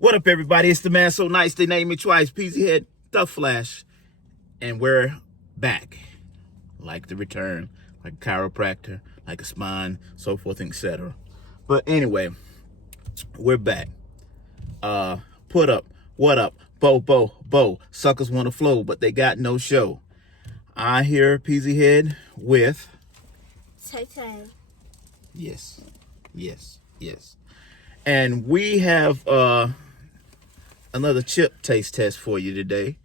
What up, everybody? It's the man so nice they named me twice, Peasy Head, the Flash, and we're back. Like the return, like a chiropractor, like a spine, so forth, etc. But anyway, we're back. Put up, what up, bo. Suckers want to flow, but they got no show. I hear Peasy Head with Tay. yes. And we have another chip taste test for you today.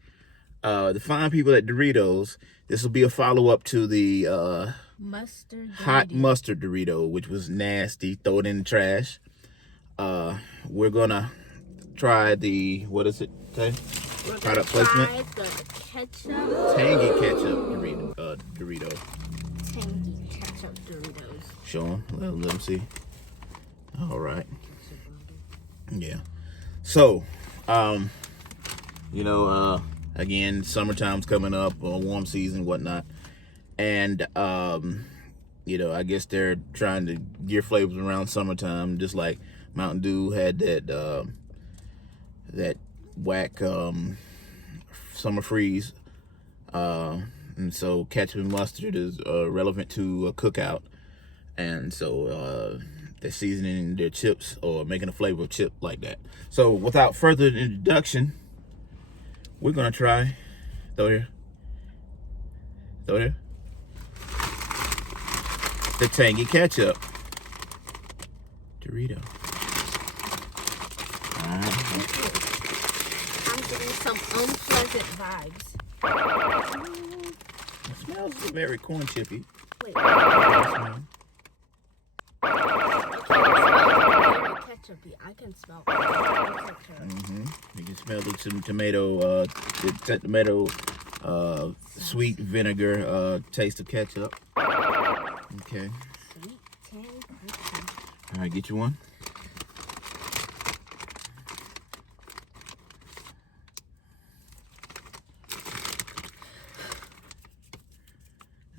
The fine people at Doritos, this will be a follow-up to the hot mustard Dorito, which was nasty. Throw it in the trash. We're gonna try the, what is it, okay? Product placement. The ketchup. Tangy Ketchup Dorito. Tangy Ketchup Doritos. Show them. Let them see. All right. Yeah. So, again, summertime's coming up, warm season, whatnot. And, I guess they're trying to gear flavors around summertime, just like Mountain Dew had that whack summer freeze. And so ketchup and mustard is relevant to a cookout. And so they're seasoning their chips or making a flavor of chip like that. So without further introduction, we're gonna try. Throw here. The Tangy Ketchup Dorito. I'm getting some unpleasant vibes. It smells very corn chippy. Wait. Ketchupy. I can smell ketchup. You can smell the tomato, sweet vinegar taste of ketchup. Okay. Sweet tangy ketchup. All right, get you one.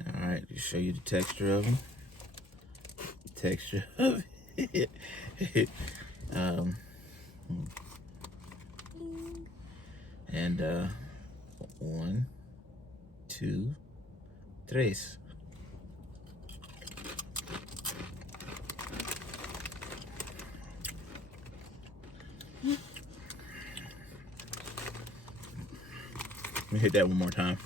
All right, just show you the texture of them. And 1, 2, 3. Let me hit that one more time.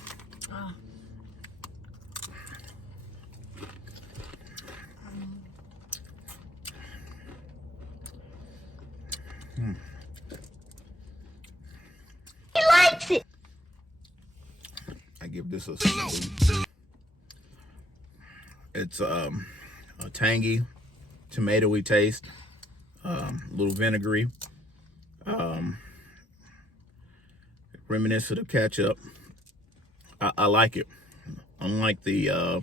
He likes it. I give this a salute. It's a tangy, tomatoey taste, a little vinegary, reminiscent of ketchup. I like it. Unlike the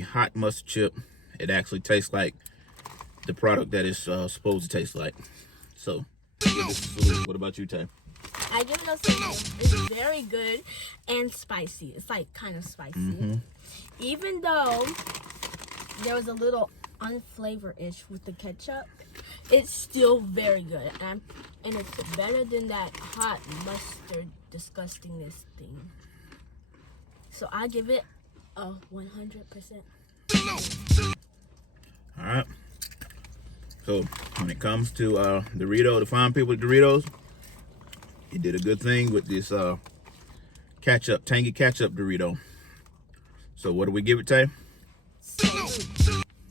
hot mustard chip, it actually tastes like the product that it's supposed to taste like. So, I give this a salute. What about you, Tay? I give it a salute. It's very good and spicy. It's like kind of spicy. Even though there was a little unflavor-ish with the ketchup, it's still very good. And it's better than that hot mustard disgustingness thing. So I give it a 100%. All right. So when it comes to Dorito, the fine people at Doritos, you did a good thing with this ketchup, tangy ketchup Dorito. So what do we give it, Tay?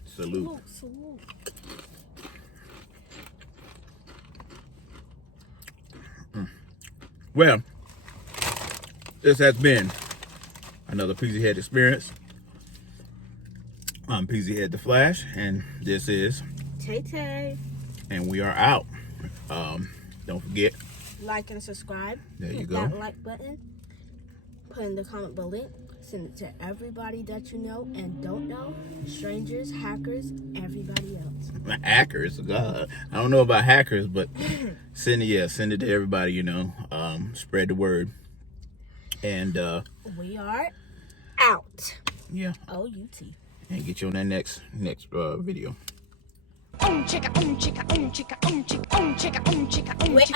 Salute. Well, this has been another Peasy Head experience. I'm Peasy Head the Flash, and this is Tay. and we are out. Don't forget, Like and subscribe. There you Hit go. that like button. Put in the comment below. Send it to everybody that you know and don't know. Strangers, hackers, everybody else. hackers. God, I don't know about hackers, but send it to everybody you know. Spread the word. And We are out. yeah, O-U-T. and get you on that next video. Wait,